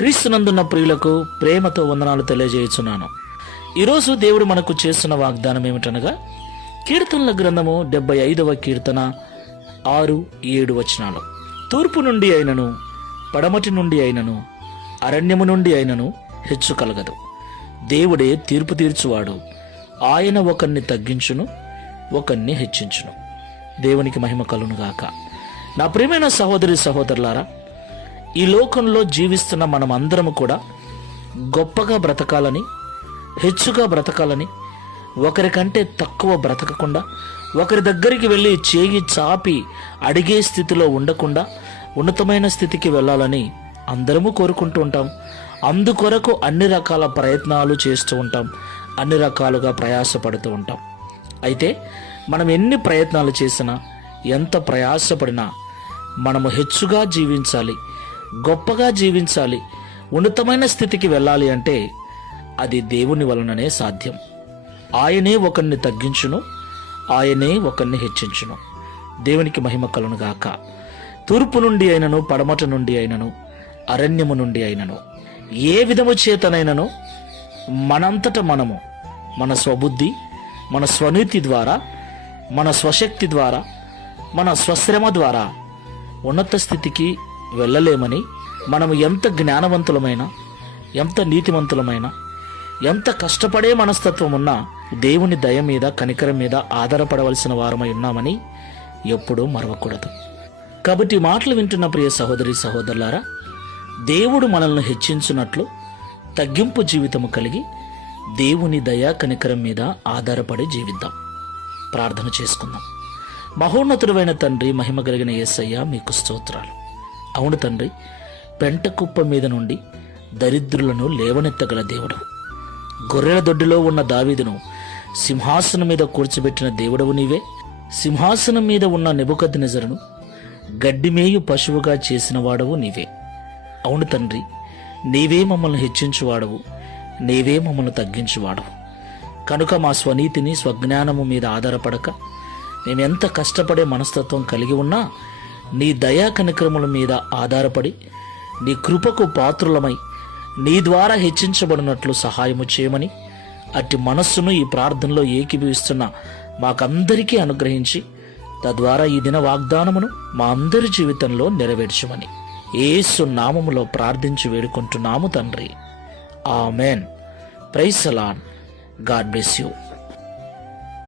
క్రీస్తునందున్న ప్రియులకు ప్రేమతో వందనాలు తెలియజేయుచున్నాను. ఈరోజు దేవుడు మనకు చేస్తున్న వాగ్దానం ఏమిటనగా, కీర్తనల గ్రంథము 75వ కీర్తన 6-7 వచనాలు. తూర్పు నుండి అయినను, పడమటి నుండి అయినను, అరణ్యము నుండి అయినను హెచ్చు కలగదు. దేవుడే తీర్పు తీర్చువాడు. ఆయన ఒకరిని తగ్గించును, ఒకరిని హెచ్చించును. దేవునికి మహిమ కలుగునుగాక. నా ప్రియమైన సహోదరి సహోదరులారా, ఈ లోకంలో జీవిస్తున్న మనం అందరము కూడా గొప్పగా బ్రతకాలని, హెచ్చుగా బ్రతకాలని, ఒకరికంటే తక్కువ బ్రతకకుండా, ఒకరి దగ్గరికి వెళ్ళి చేయి చాపి అడిగే స్థితిలో ఉండకుండా ఉన్నతమైన స్థితికి వెళ్ళాలని అందరము కోరుకుంటూ ఉంటాం. అందుకొరకు అన్ని రకాల ప్రయత్నాలు చేస్తూ ఉంటాం, అన్ని రకాలుగా ప్రయాసపడుతూ ఉంటాం. అయితే మనం ఎన్ని ప్రయత్నాలు చేసినా, ఎంత ప్రయాసపడినా మనము హెచ్చుగా జీవించాలి, గొప్పగా జీవించాలి, ఉన్నతమైన స్థితికి వెళ్ళాలి అంటే అది దేవుని వలననే సాధ్యం. ఆయనే ఒకరిని తగ్గించును, ఆయనే ఒకరిని హెచ్చించును. దేవునికి మహిమ కలుగునుగాక. తూర్పు నుండి అయినను, పడమట నుండి అయినను, అరణ్యము నుండి అయినను, ఏ విధము చేతనైనను మనంతట మనము మన స్వబుద్ధి, మన స్వనీతి ద్వారా, మన స్వశక్తి ద్వారా, మన స్వశ్రమ ద్వారా ఉన్నత స్థితికి వెళ్ళలేమని, మనము ఎంత జ్ఞానవంతులమైనా, ఎంత నీతిమంతులమైనా, ఎంత కష్టపడే మనస్తత్వం ఉన్నా దేవుని దయ మీద, కనికరం మీద ఆధారపడవలసిన వారమై ఉన్నామని ఎప్పుడూ మరవకూడదు. కాబట్టి ఈ మాటలు వింటున్న ప్రియ సహోదరి సహోదరులారా, దేవుడు మనల్ని హెచ్చించున్నట్లు తగ్గింపు జీవితము కలిగి దేవుని దయ కనికరం మీద ఆధారపడి జీవిద్దాం. ప్రార్థన చేసుకుందాం. మహోన్నతుడైన తండ్రి, మహిమ కలిగిన యేసయ్య, మీకు స్తోత్రాలు. అవును తండ్రి, పెంట కుప్ప మీద నుండి దరిద్రులను లేవనెత్తగల దేవుడు. గొర్రెల దొడ్డిలో ఉన్న దావీదును సింహాసనం మీద కూర్చోబెట్టిన దేవుడవు నీవే. సింహాసనం మీద ఉన్న నెబుకద్నెజరును గడ్డిమేయు పశువుగా చేసిన వాడవు నీవే. అవును తండ్రి, నీవే మమ్మల్ని హెచ్చించువాడవు, నీవే మమ్మల్ని తగ్గించువాడవు. కనుక మా స్వనీతిని, స్వజ్ఞానము మీద ఆధారపడక, మేమెంత కష్టపడే మనస్తత్వం కలిగి ఉన్నా నీ దయా కనికరముల మీద ఆధారపడి నీ కృపకు పాత్రులమై నీ ద్వారా హెచ్చించబడినట్లు సహాయము చేయమని, అట్టి మనస్సును ఈ ప్రార్థనలో ఏకీభవిస్తున్న మాకందరికీ అనుగ్రహించి, తద్వారా ఈ దిన వాగ్దానమును మా అందరి జీవితంలో నెరవేర్చమని యేసు నామములో ప్రార్థించి వేడుకుంటున్నాము తండ్రి. Amen. Praise the Lord. God bless you.